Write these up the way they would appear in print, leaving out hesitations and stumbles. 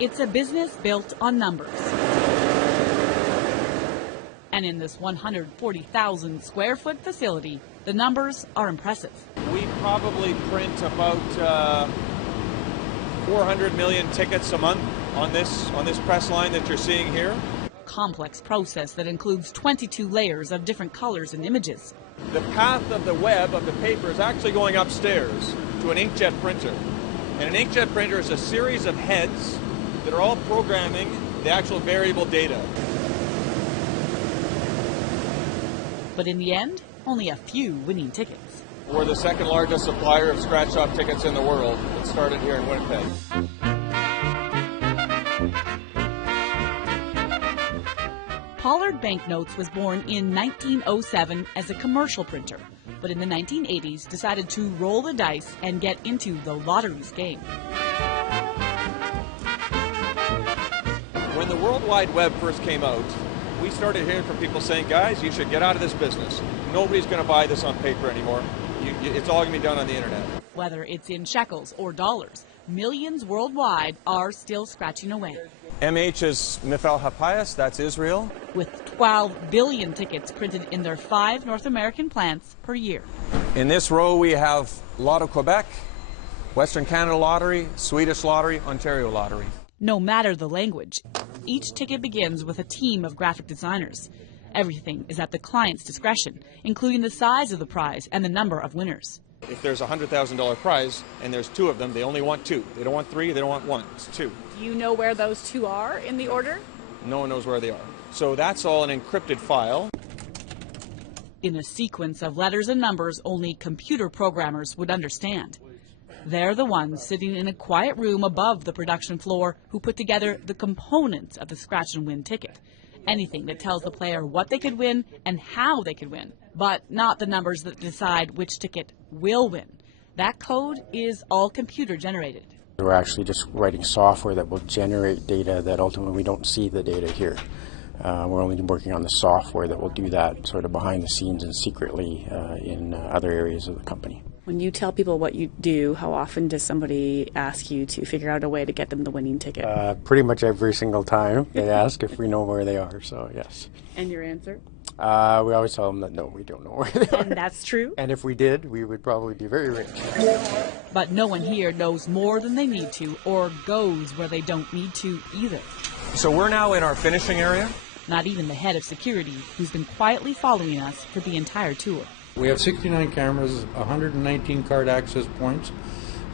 It's a business built on numbers. And in this 140,000 square foot facility, the numbers are impressive. We probably print about 400 million tickets a month on this press line that you're seeing here. Complex process that includes 22 layers of different colors and images. The path of the web of the paper is actually going upstairs to an inkjet printer. And an inkjet printer is a series of heads that are all programming the actual variable data. But in the end, only a few winning tickets. We're the second largest supplier of scratch-off tickets in the world. It started here in Winnipeg. Pollard Banknotes was born in 1907 as a commercial printer, but in the 1980s decided to roll the dice and get into the lotteries game. When the World Wide Web first came out, we started hearing from people saying, guys, you should get out of this business. Nobody's going to buy this on paper anymore. It's all going to be done on the internet. Whether it's in shekels or dollars, millions worldwide are still scratching away. MH is Mifal Hapayas, that's Israel. With 12 billion tickets printed in their 5 North American plants per year. In this row we have Lotto Quebec, Western Canada Lottery, Swedish Lottery, Ontario Lottery. No matter the language, each ticket begins with a team of graphic designers. Everything is at the client's discretion, including the size of the prize and the number of winners. If there's a $100,000 prize and there's 2 of them, they only want 2. They don't want 3, they don't want 1. It's 2. Do you know where those 2 are in the order? No one knows where they are. So that's all an encrypted file. In a sequence of letters and numbers only computer programmers would understand. They're the ones sitting in a quiet room above the production floor who put together the components of the scratch and win ticket. Anything that tells the player what they could win and how they could win, but not the numbers that decide which ticket will win. That code is all computer generated. We're actually just writing software that will generate data that ultimately we don't see the data here. We're only working on the software that will do that sort of behind the scenes and secretly in other areas of the company. When you tell people what you do, how often does somebody ask you to figure out a way to get them the winning ticket? Pretty much every single time they ask if we know where they are, so yes. And your answer? We always tell them that no, we don't know where they are. And that's true? And if we did, we would probably be very rich. But no one here knows more than they need to or goes where they don't need to either. So we're now in our finishing area. Not even the head of security, who's been quietly following us for the entire tour. We have 69 cameras, 119 card access points.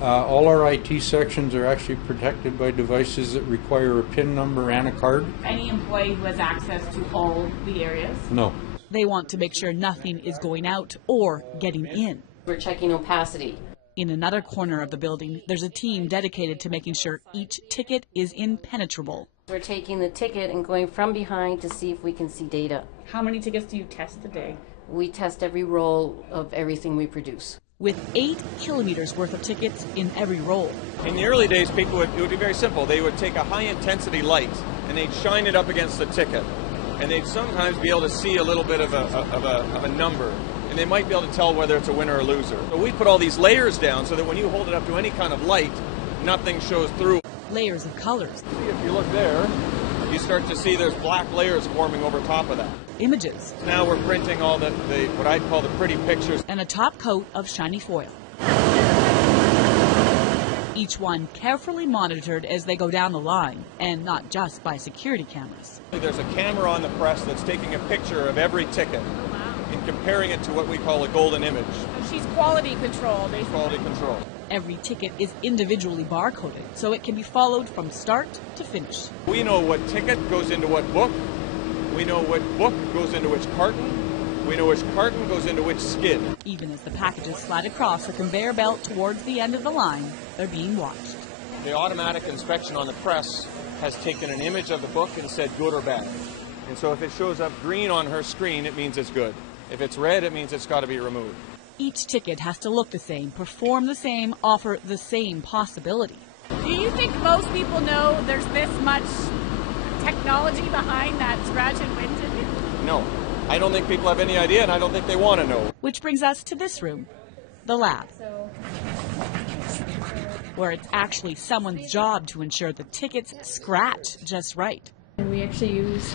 All our IT sections are actually protected by devices that require a PIN number and a card. Any employee who has access to all the areas? No. They want to make sure nothing is going out or getting in. We're checking opacity. In another corner of the building, there's a team dedicated to making sure each ticket is impenetrable. We're taking the ticket and going from behind to see if we can see data. How many tickets do you test a day? We test every roll of everything we produce. With 8 kilometers worth of tickets in every roll. In the early days, it would be very simple. They would take a high-intensity light and they'd shine it up against the ticket. And they'd sometimes be able to see a little bit of a number. And they might be able to tell whether it's a winner or loser. So we put all these layers down so that when you hold it up to any kind of light, nothing shows through. Layers of colors. If you look there, you start to see there's black layers forming over top of that. Images. Now we're printing all the what I'd call the pretty pictures. And a top coat of shiny foil. Each one carefully monitored as they go down the line, and not just by security cameras. There's a camera on the press that's taking a picture of every ticket and comparing it to what we call a golden image. So she's quality control, basically. Quality control. Every ticket is individually barcoded, so it can be followed from start to finish. We know what ticket goes into what book. We know what book goes into which carton. We know which carton goes into which skid. Even as the packages slide across the conveyor belt towards the end of the line, they're being watched. The automatic inspection on the press has taken an image of the book and said good or bad. And so if it shows up green on her screen, it means it's good. If it's red, it means it's got to be removed. Each ticket has to look the same, perform the same, offer the same possibility. Do you think most people know there's this much technology behind that scratch and win ticket? No. I don't think people have any idea, and I don't think they want to know. Which brings us to this room, the lab. where it's actually someone's job to ensure the tickets scratch just right. And we actually use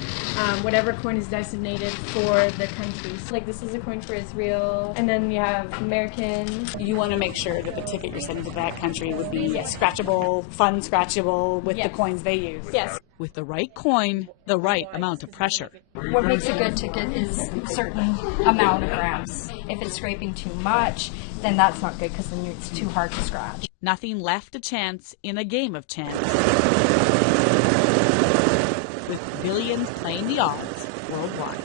whatever coin is designated for the countries. Like this is a coin for Israel, and then you have American. You want to make sure that the ticket you're sending to that country would be scratchable, fun scratchable with the coins they use. Yes. With the right coin, the right amount of pressure. What makes a good ticket is a certain amount of grams. If it's scraping too much, then that's not good because then it's too hard to scratch. Nothing left to chance in a game of chance. With billions playing the odds worldwide.